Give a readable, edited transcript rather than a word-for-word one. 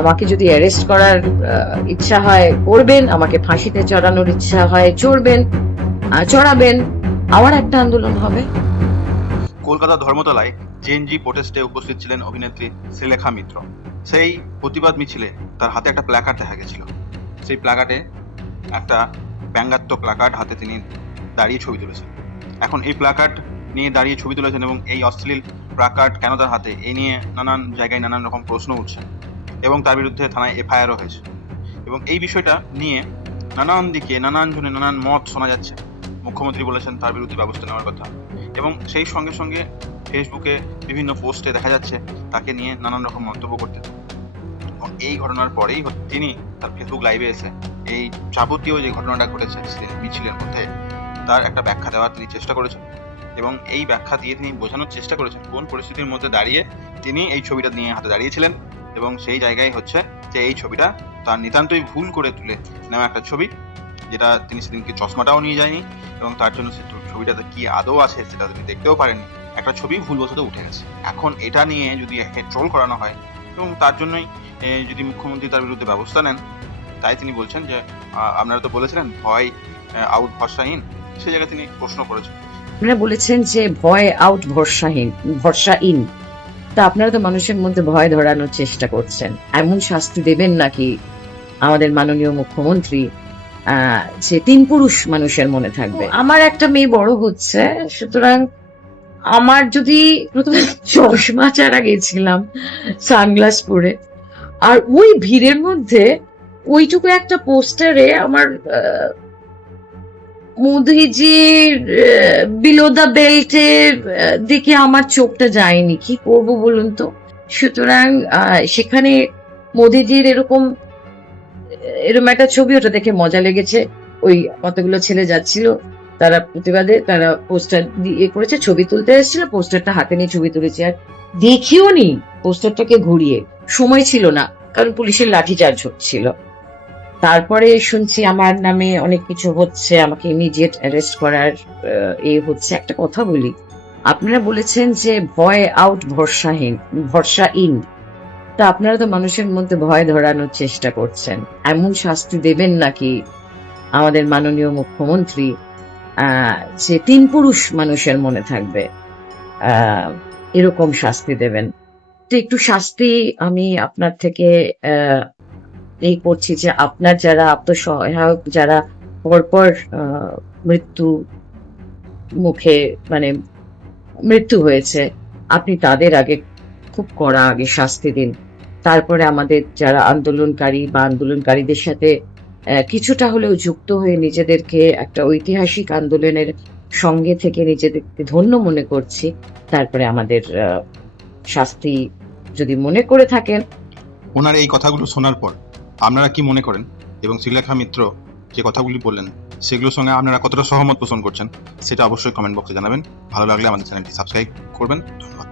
আমাকে যদি অ্যারেস্ট করার ইচ্ছা হয় করবেন, আমাকে ফাঁসিতে চড়ানোর ইচ্ছা হয় চড়াবেন, আবার একটা আন্দোলন হবে। কলকাতা ধর্মতলায় জেএনজি প্রোটেস্টে উপস্থিত ছিলেন অভিনেত্রী শ্রীলেখা মিত্র। সেই প্রতিবাদ মিছিলে তার হাতে একটা প্ল্যাকার্ড দেখা গেছিল। সেই প্ল্যাকার্ডে একটা ব্যঙ্গাত্মক প্ল্যাকার্ড হাতে তিনি দাঁড়িয়ে ছবি তুলেছেন। এখন এই প্ল্যাকার্ড নিয়ে দাঁড়িয়ে ছবি তুলেছেন এবং এই অশ্লীল প্ল্যাকার্ড কেন তার হাতে, এই নিয়ে নানান জায়গায় নানান রকম প্রশ্ন উঠছে এবং তার বিরুদ্ধে থানায় এফআইআরও হয়েছে। এবং এই বিষয়টা নিয়ে নানান দিকে নানান জনে নানান মত শোনা যাচ্ছে। মুখ্যমন্ত্রী বলেছেন তার বিরুদ্ধে ব্যবস্থা নেওয়ার কথা, এবং সেই সঙ্গে সঙ্গে ফেসবুকে বিভিন্ন পোস্টে দেখা যাচ্ছে তাকে নিয়ে নানান রকম মন্তব্য করতে। এবং এই ঘটনার পরেই তিনি তার ফেসবুক লাইভে এসে এই যাবতীয় যে ঘটনাটা ঘটেছে মিছিলের মধ্যে তার একটা ব্যাখ্যা দেওয়ার তিনি চেষ্টা করেছেন, এবং এই ব্যাখ্যা দিয়ে তিনি বোঝানোর চেষ্টা করেছেন কোন পরিস্থিতির মধ্যে দাঁড়িয়ে তিনি এই ছবিটা নিয়ে হাতে দাঁড়িয়েছিলেন। এবং সেই জায়গায় হচ্ছে যে এই ছবিটা তার নিতান্তই ভুল করে তুলে নেওয়া একটা ছবি, যেটা তিনি সেদিনকে চশমাটাও নিয়ে যায়নি, এবং তার জন্য সে ছবিটাতে কি আদৌ আছে সেটা তিনি দেখতেও পারেননি। একটা ছবি ভুলবশত উঠে গেছে। এখন এটা নিয়ে যদি একে ট্রোল করানো হয় এবং তার জন্যই যদি মুখ্যমন্ত্রী তার বিরুদ্ধে ব্যবস্থা নেন, তাই তিনি বলছেন যে আপনারা তো বলেছিলেন ভয় আউট ভরসাহীন, সেই জায়গায় তিনি প্রশ্ন করেছেন। আপনারা বলেছেন যে ভয় আউট ভরসা ইন। তা আপনারা তো মানুষের মধ্যে ভয় ধরানোর চেষ্টা করছেন। এমন শাস্তি দেবেন নাকি আমাদের মাননীয় মুখ্যমন্ত্রী যে তিন পুরুষ মানুষের মনে থাকবে? আমার একটা মেয়ে বড় হচ্ছে, সুতরাং আমার যদি প্রথমে চশমা ছাড়া গেছিলাম সানগ্লাস পরে, আর ওই ভিড়ের মধ্যে ওইটুকু একটা পোস্টারে আমার মোদিজির বিলো দ্য বেল্টের দিকে আমার চোখটা যায়নি। কি করব বলুন তো? সুতরাং সেখানে মোদিজির এরকম একটা ছবি, ওটা দেখে মজা লেগেছে। ওই কতগুলো ছেলে যাচ্ছিল, তারা প্রতিবাদে তারা পোস্টার দিয়ে করেছে, ছবি তুলতে এসেছিল, পোস্টারটা হাতে নিয়ে ছবি তুলেছে। আর দেখিও নি পোস্টারটাকে ঘুরিয়ে, সময় ছিল না, কারণ পুলিশের লাঠিচার্জ হচ্ছিল। তারপরে শুনছি আমার নামে অনেক কিছু হচ্ছে, আমাকে ইমিডিয়েট অ্যারেস্ট করার হচ্ছে। একটা কথা বলি, আপনারা বলেছেন যে ভয় আউট ভরসা ইন। তা আপনারা তো মানুষের মধ্যে ভয় ধরানোর চেষ্টা করছেন। এমন শাস্তি দেবেন নাকি আমাদের মাননীয় মুখ্যমন্ত্রী যে তিন পুরুষ মানুষের মনে থাকবে, এরকম শাস্তি দেবেন? তো একটু শাস্তি আমি আপনার থেকে এই করছি যে আপনার যারা আত্মসহায়ক, যারা পরপর মৃত্যু মুখে মানে মৃত্যু হয়েছে, আপনি তাদের আগে খুব কড়া আগে শাস্তি দিন। তারপরে আমাদের যারা আন্দোলনকারী বা আন্দোলনকারীদের সাথে কিছুটা হলেও যুক্ত হয়ে নিজেদেরকে একটা ঐতিহাসিক আন্দোলনের সঙ্গে থেকে নিজেদেরকে ধন্য মনে করছি, তারপরে আমাদের শাস্তি যদি মনে করে থাকেন। ওনার এই কথাগুলো শোনার পর আপনারা কি মনে করেন, এবং শ্রীলেখা মিত্র যে কথাগুলি বললেন সেগুলোর সঙ্গে আপনারা কতটা সহমত পোষণ করছেন সেটা অবশ্যই কমেন্ট বক্সে জানাবেন। ভালো লাগলে আমাদের চ্যানেলটি সাবস্ক্রাইব করবেন। ধন্যবাদ।